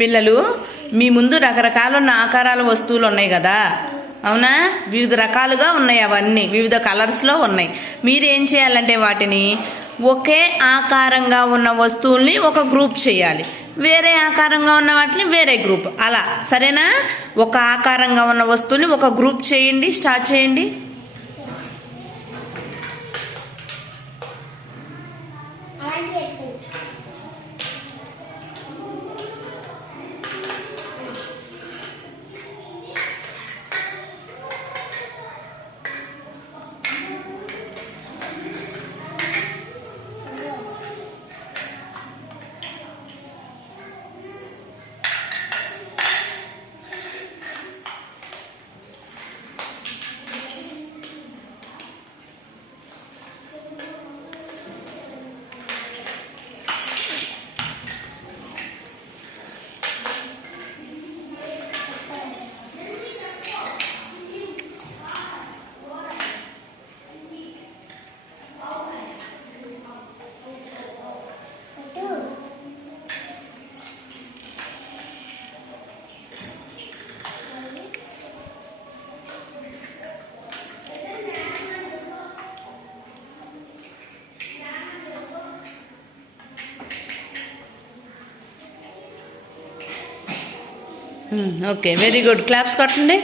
పిల్లలు మీ ముందు రకరకాలున్న ఆకారాల వస్తువులు ఉన్నాయి కదా, అవునా? వివిధ రకాలుగా ఉన్నాయి, అవన్నీ వివిధ కలర్స్లో ఉన్నాయి. మీరు ఏం చేయాలంటే వాటిని ఒకే ఆకారంగా ఉన్న వస్తువుల్ని ఒక గ్రూప్ చేయాలి, వేరే ఆకారంగా ఉన్న వాటిని వేరే గ్రూప్, అలా సరేనా? ఒక ఆకారంగా ఉన్న వస్తువుని ఒక గ్రూప్ చేయండి, స్టార్ట్ చేయండి. Okay, very good. క్లాప్స్ కొట్టండి.